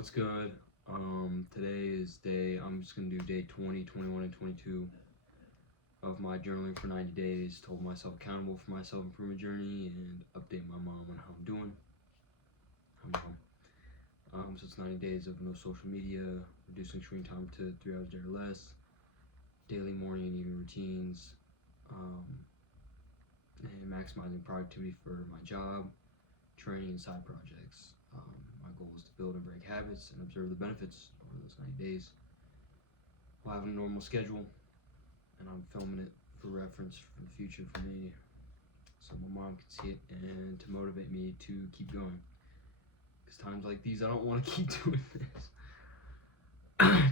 What's good? Today is I'm just gonna do day 20, 21, and 22 of my journaling for 90 days. Hold myself accountable for my self improvement journey and update my mom on how I'm doing. So it's 90 days of no social media, reducing screen time to 3 hours a day or less, daily morning and evening routines, and maximizing productivity for my job, training, and side projects. My goal is to build and break habits and observe the benefits over those 90 days while having a normal schedule, and I'm filming it for reference for the future for me so my mom can see it and to motivate me to keep going. Because times like these, I don't want to keep doing this.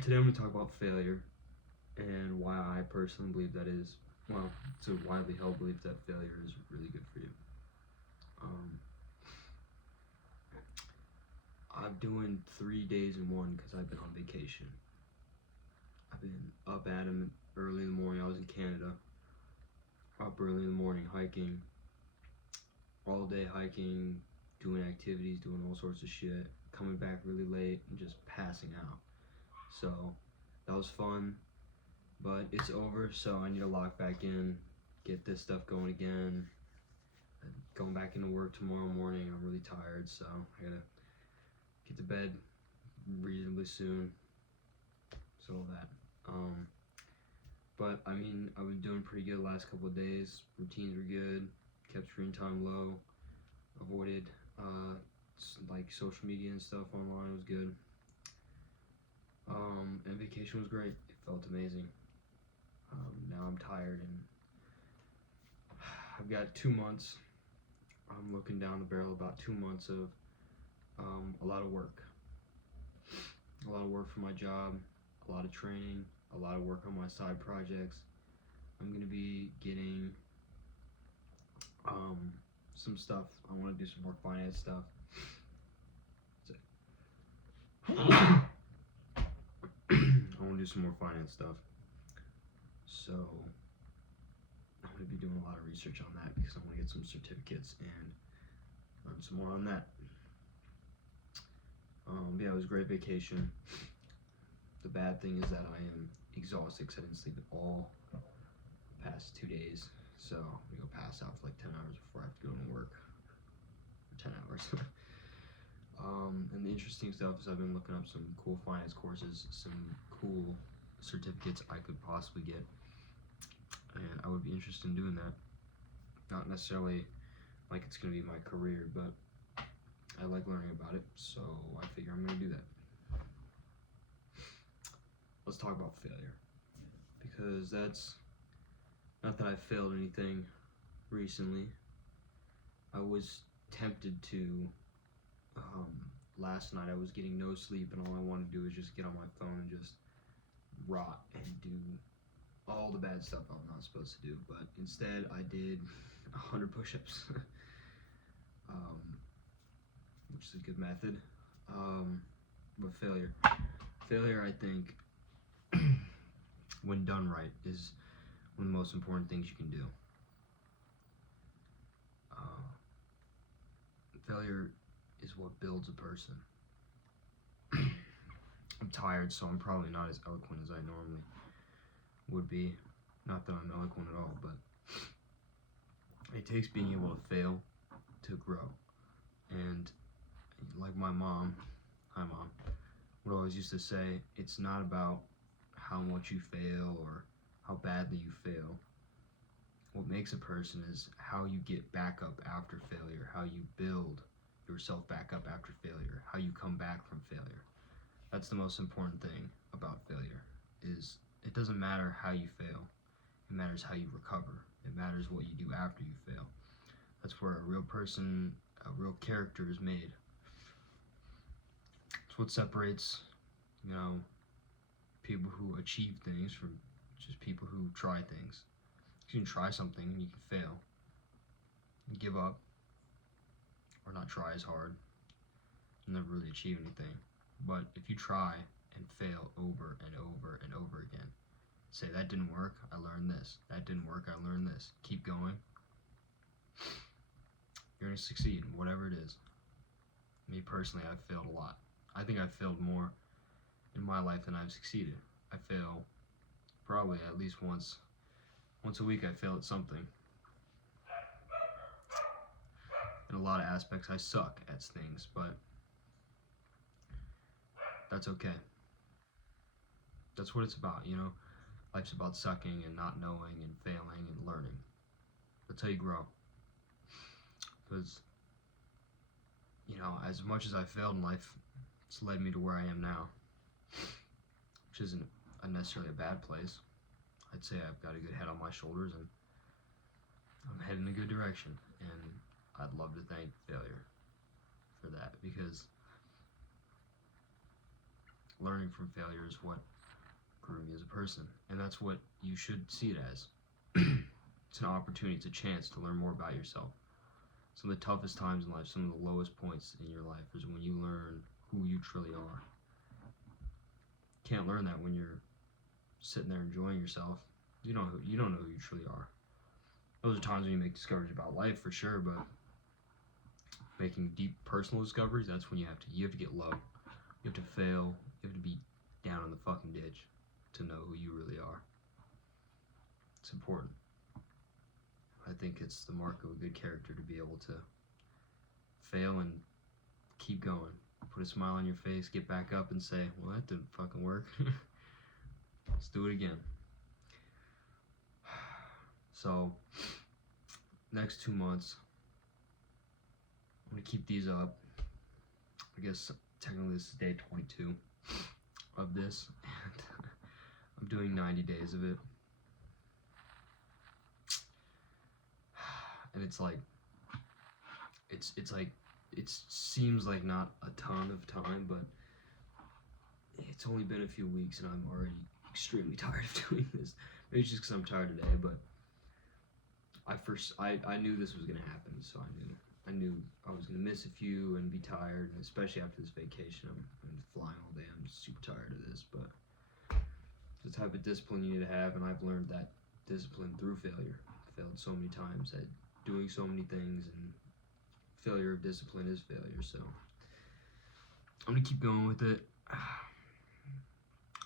Today I'm going to talk about failure and why I personally believe that is, well, it's a widely held belief that failure is really good for you. I'm doing 3 days in one because I've been on vacation. I've been up at 'em early in the morning. I was in Canada. Up early in the morning hiking, all day hiking, doing activities, doing all sorts of shit, coming back really late and just passing out. So that was fun, but it's over, so I need to lock back in, get this stuff going again. Going back into work tomorrow morning. I'm really tired, so I gotta get to bed reasonably soon. So all that. But I mean, I've been doing pretty good the last couple of days. Routines were good, kept screen time low, avoided like social media and stuff online was good. And vacation was great. It felt amazing. Now I'm tired and I've got 2 months. I'm looking down the barrel about 2 months of a lot of work. A lot of work for my job, a lot of training, a lot of work on my side projects. I'm gonna be getting some stuff. I want to do some more finance stuff. I want to do some more finance stuff. So I'm gonna be doing a lot of research on that because I want to get some certificates and learn some more on that. Yeah, it was a great vacation. The bad thing is that I am exhausted because I didn't sleep at all the past 2 days. So I'm gonna go pass out for like 10 hours before I have to go to work. 10 hours. And the interesting stuff is I've been looking up some cool finance courses, some cool certificates I could possibly get. And I would be interested in doing that. Not necessarily like it's gonna be my career, but I like learning about it, so I figure I'm gonna do that. Let's talk about failure, because that's not that I failed anything recently. I was tempted to. Last night I was getting no sleep, and all I wanted to do was just get on my phone and just rot and do all the bad stuff I'm not supposed to do. But instead, I did 100 push-ups, which is a good method. But failure, I think, when done right, is one of the most important things you can do. Failure is what builds a person. I'm tired, so I'm probably not as eloquent as I normally would be. Not that I'm eloquent at all, but it takes being able to fail to grow. And like my mom, hi mom, would always used to say, it's not about how much you fail or how badly you fail. What makes a person is how you get back up after failure, how you build yourself back up after failure, how you come back from failure. That's the most important thing about failure, is it doesn't matter how you fail. It matters how you recover. It matters what you do after you fail. That's where a real person, a real character is made. It's what separates, people who achieve things from just people who try things. You can try something and you can fail, and give up, or not try as hard, and never really achieve anything. But if you try and fail over and over and over again, say, that didn't work, I learned this. That didn't work, I learned this. Keep going. You're going to succeed in whatever it is. Me personally, I've failed a lot. I think I've failed more in my life than I've succeeded. I fail probably at least once a week. I fail at something. In a lot of aspects, I suck at things, but that's okay. That's what it's about, you know? Life's about sucking and not knowing and failing and learning. That's how you grow. Because, you know, as much as I failed in life, it's led me to where I am now, which isn't necessarily a bad place. I'd say I've got a good head on my shoulders and I'm heading in a good direction. And I'd love to thank failure for that, because learning from failure is what grew me as a person, and that's what you should see it as. It's an opportunity, it's a chance to learn more about yourself. Some of the toughest times in life, some of the lowest points in your life is when you learn who you truly are. You can't learn that when you're sitting there enjoying yourself. You don't know who you truly are. Those are times when you make discoveries about life, for sure, but making deep personal discoveries, that's when you have to get low. You have to fail. You have to be down in the fucking ditch to know who you really are. It's important. I think it's the mark of a good character to be able to fail and keep going. Put a smile on your face, get back up and say, well, that didn't fucking work. Let's do it again. So, next 2 months, I'm going to keep these up. I guess technically this is day 22 of this, and I'm doing 90 days of it. And it's like, it seems like not a ton of time, but it's only been a few weeks and I'm already extremely tired of doing this. Maybe it's just because I'm tired today, but I knew this was going to happen, so I knew I was going to miss a few and be tired, and especially after this vacation. I'm flying all day. I'm just super tired of this, but it's the type of discipline you need to have, and I've learned that discipline through failure. I failed so many times at doing so many things, and failure of discipline is failure, so I'm going to keep going with it.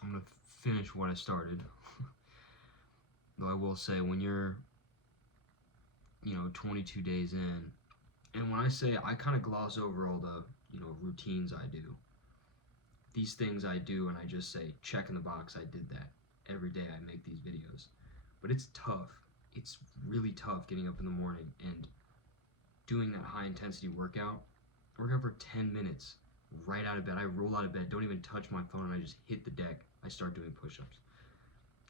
I'm going to finish what I started. Though I will say, when you're 22 days in, and when I say, I kind of gloss over all the routines I do. These things I do, and I just say, check in the box, I did that. Every day I make these videos. But it's tough. It's really tough getting up in the morning and doing that high intensity workout. I work out for 10 minutes, right out of bed. I roll out of bed, don't even touch my phone, and I just hit the deck. I start doing push-ups.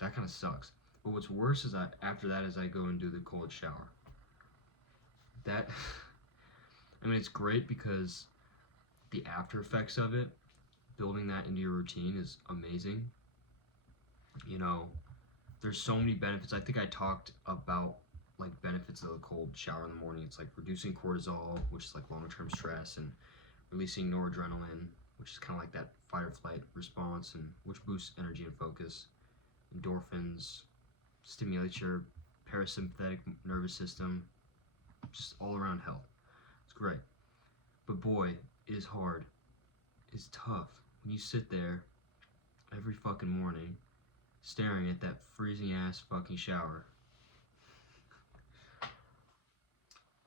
That kind of sucks. But what's worse is after that is I go and do the cold shower. That, I mean, it's great because the after effects of it, building that into your routine is amazing. There's so many benefits. I think I talked about benefits of the cold shower in the morning. It's like reducing cortisol, which is like long-term stress, and releasing noradrenaline, which is kind of like that fight or flight response, and which boosts energy and focus. Endorphins, stimulates your parasympathetic nervous system, just all around health. It's great. But boy, it is hard. It's tough when you sit there every fucking morning staring at that freezing ass fucking shower.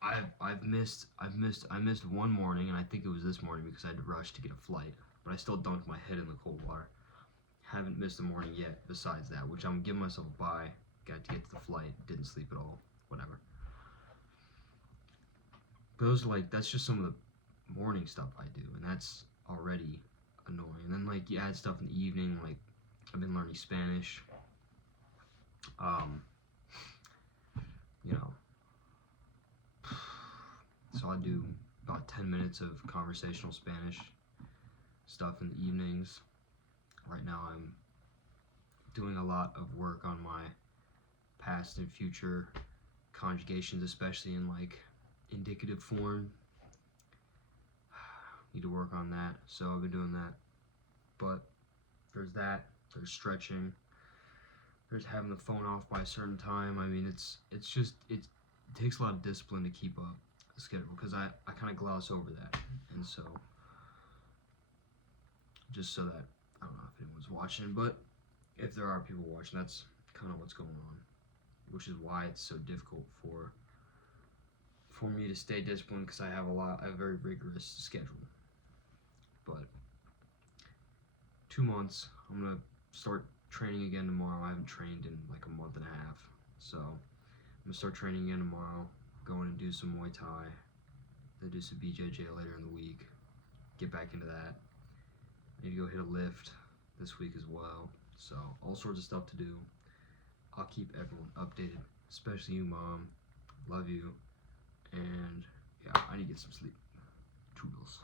I missed one morning, and I think it was this morning because I had to rush to get a flight, but I still dunked my head in the cold water. Haven't missed a morning yet besides that, which I'm giving myself a bye. Got to get to the flight, didn't sleep at all, whatever. But those are that's just some of the morning stuff I do, and that's already annoying. And then you add stuff in the evening, I've been learning Spanish. So I do about 10 minutes of conversational Spanish stuff in the evenings. Right now I'm doing a lot of work on my past and future conjugations, especially in indicative form. Need to work on that, so I've been doing that. But there's that, there's stretching, there's having the phone off by a certain time. I mean, it takes a lot of discipline to keep up the schedule, because I kind of gloss over that, and so just so that, I don't know if anyone's watching, but if there are people watching, that's kind of what's going on, which is why it's so difficult for me to stay disciplined, because I have a very rigorous schedule. But 2 months, I'm gonna start training again tomorrow. I haven't trained in like a month and a half, so I'm gonna start training again tomorrow. Going and do some Muay Thai, then do some BJJ later in the week. Get back into that. I need to go hit a lift this week as well. So all sorts of stuff to do. I'll keep everyone updated, especially you, Mom. Love you. And yeah, I need to get some sleep. Toodles.